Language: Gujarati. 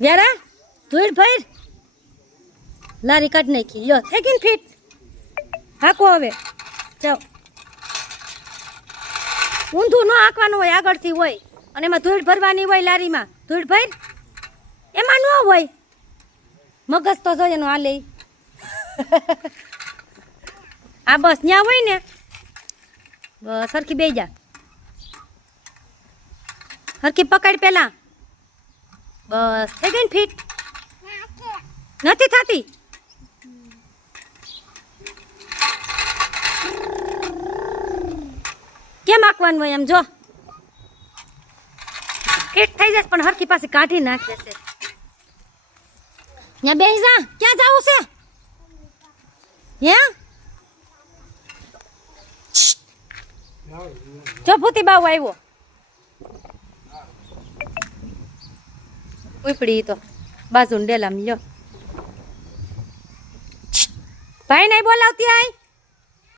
વ્યારા ધૂળ ફેર લારી કાઢ નાખી લ્યો થઈ ગઈ ને ફીટ હાકો હવે જાઓ ઊંધું ન હાંકવાનું હોય આગળથી હોય અને એમાં ધૂળ ભરવાની હોય લારીમાં ધૂળ ભર એમાં ન હોય મગજ તો જોઈએ એનું હાલે આ બસ ત્યાં હોય ને બસ સરખી બે જા સરખી પકડ પેલા બસ થઈ ગઈ ને ફીટ નથી થતી કેમ આંકવાનું હોય એમ જો ફીટ થઈ જશે પણ હરખી પાસે કાઢી નાખે છે ત્યાં બેસી જા ક્યાં જવું છે હે જો ભૂતી બાવ આવ્યો ઉપડી તો બાજુ ડેલામ લ્યો ભાઈ નહીં બોલાવતી આય